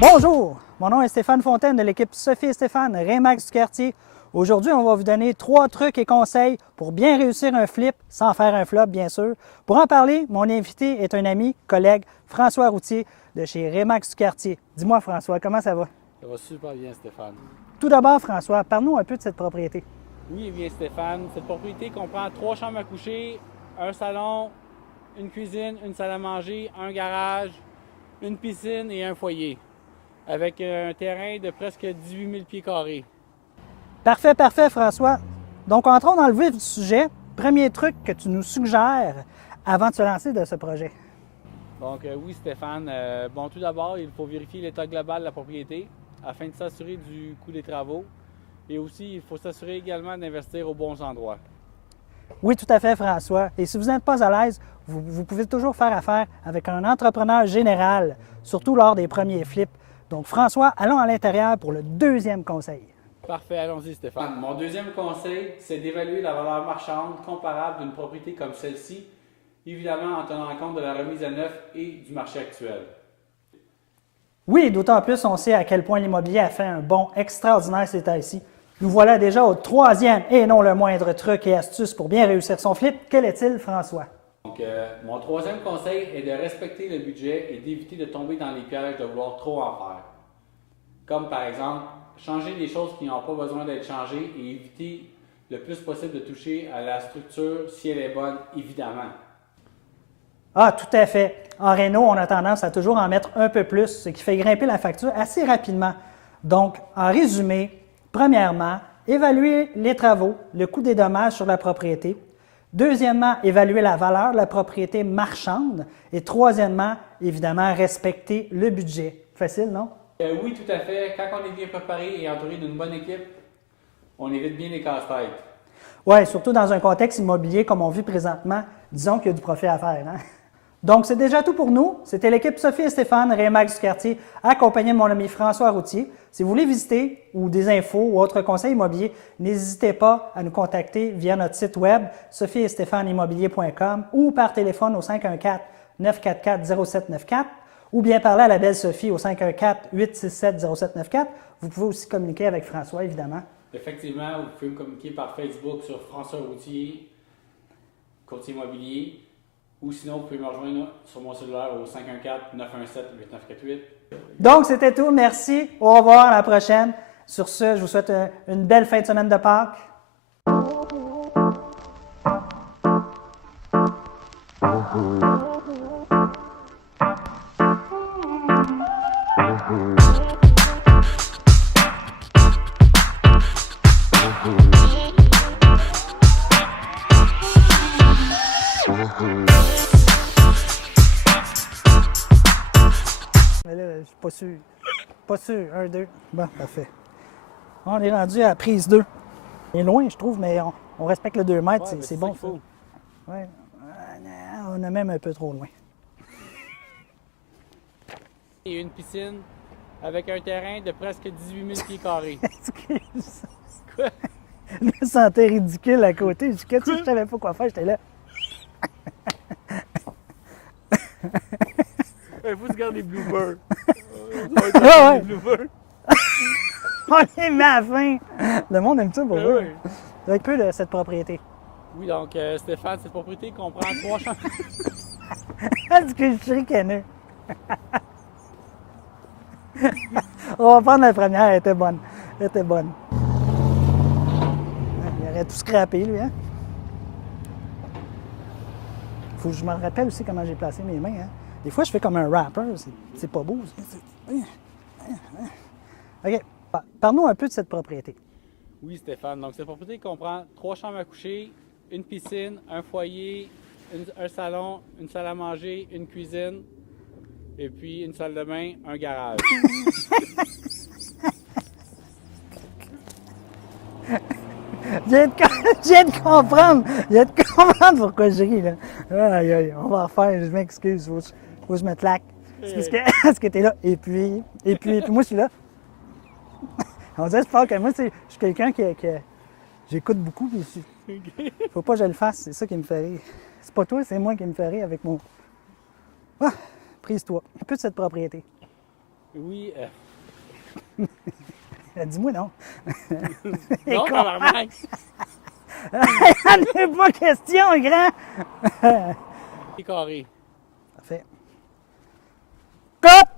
Bonjour, mon nom est Stéphane Fontaine de l'équipe Sophie et Stéphane Remax du quartier. Aujourd'hui, on va vous donner 3 trucs et conseils pour bien réussir un flip sans faire un flop, bien sûr. Pour en parler, mon invité est un ami, collègue, François Routier de chez Remax du quartier. Dis-moi François, comment ça va? Ça va super bien, Stéphane. Tout d'abord, François, parle-nous un peu de cette propriété. Oui, bien Stéphane, cette propriété comprend 3 chambres à coucher, un salon, une cuisine, une salle à manger, un garage, une piscine et un foyer, avec un terrain de presque 18 000 pieds carrés. Parfait, parfait, François. Donc, entrons dans le vif du sujet. Premier truc que tu nous suggères avant de se lancer de ce projet. Donc oui, Stéphane. Bon, tout d'abord, il faut vérifier l'état global de la propriété afin de s'assurer du coût des travaux. Et aussi, il faut s'assurer également d'investir aux bons endroits. Oui, tout à fait, François. Et si vous n'êtes pas à l'aise, vous pouvez toujours faire affaire avec un entrepreneur général, surtout lors des premiers flips. Donc, François, allons à l'intérieur pour le deuxième conseil. Parfait, allons-y Stéphane. Mon deuxième conseil, c'est d'évaluer la valeur marchande comparable d'une propriété comme celle-ci, évidemment en tenant compte de la remise à neuf et du marché actuel. Oui, d'autant plus on sait à quel point l'immobilier a fait un bond extraordinaire ces temps-ci. Nous voilà déjà au troisième et non le moindre truc et astuce pour bien réussir son flip. Quel est-il, François? Donc, mon troisième conseil est de respecter le budget et d'éviter de tomber dans les pièges de vouloir trop en faire. Comme par exemple, changer des choses qui n'ont pas besoin d'être changées et éviter le plus possible de toucher à la structure si elle est bonne, évidemment. Ah, tout à fait. En réno, on a tendance à toujours en mettre un peu plus, ce qui fait grimper la facture assez rapidement. Donc, en résumé, premièrement, évaluer les travaux, le coût des dommages sur la propriété. Deuxièmement, évaluer la valeur de la propriété marchande. Et troisièmement, évidemment, respecter le budget. Facile, non? Oui, tout à fait. Quand on est bien préparé et entouré d'une bonne équipe, on évite bien les casse-têtes. Oui, surtout dans un contexte immobilier comme on vit présentement, disons qu'il y a du profit à faire. Hein? Donc, c'est déjà tout pour nous. C'était l'équipe Sophie et Stéphane, Remax du quartier, accompagné de mon ami François Routier. Si vous voulez visiter ou des infos ou autres conseils immobiliers, n'hésitez pas à nous contacter via notre site web sophieetstéphaneimmobilier.com ou par téléphone au 514-944-0794 ou bien parler à la belle Sophie au 514-867-0794. Vous pouvez aussi communiquer avec François, évidemment. Effectivement, vous pouvez me communiquer par Facebook sur François Routier, courtier immobilier, ou sinon vous pouvez me rejoindre sur mon cellulaire au 514-917-8948. Donc, c'était tout. Merci. Au revoir. À la prochaine. Sur ce, je vous souhaite une belle fin de semaine de Pâques. Mais là, je suis pas sûr. Pas sûr. 1, 2. Bon, parfait. On est rendu à prise 2. On est loin, je trouve, mais on respecte le 2 mètres. Ouais, c'est bon, ça. faut. Ouais. On est même un peu trop loin. Et une piscine avec un terrain de presque 18 000 pieds carrés. Excuse. Quoi? Je me sentais ridicule à côté. Je ne savais pas quoi faire. J'étais là. Il faut se garder les bloopers. Ah ouais. Les bloopers. On les met à la fin. Le monde aime ça pour Ah eux. ouais. Un peu de cette propriété. Oui, donc Stéphane, cette propriété comprend 3 chambres. Est-ce que je suis ricaneux? On va prendre la première, elle était bonne. Elle était bonne. Il aurait tout scrappé, lui, hein? Faut que je me rappelle aussi comment j'ai placé mes mains, hein? Des fois, je fais comme un rapper, c'est pas beau. OK. Parle-nous un peu de cette propriété. Oui, Stéphane. Donc, cette propriété comprend 3 chambres à coucher, une piscine, un foyer, un salon, une salle à manger, une cuisine, et puis une salle de bain, un garage. Je viens de comprendre. Je viens de comprendre pourquoi je ris, là. Aïe, aïe, on va refaire. Je m'excuse. Faut que je me claque. Parce que t'es là. Et puis, moi, je suis là. On dirait que moi, je suis quelqu'un qui j'écoute beaucoup. Puis faut pas que je le fasse. C'est ça qui me fait rire. C'est pas toi, c'est moi qui me fait rire avec mon... Ah, prise-toi. Un peu de cette propriété. Oui. Dis-moi non. Non, tabarnak! Il n'en est pas question, grand! C'est carré. Parfait. Coupe!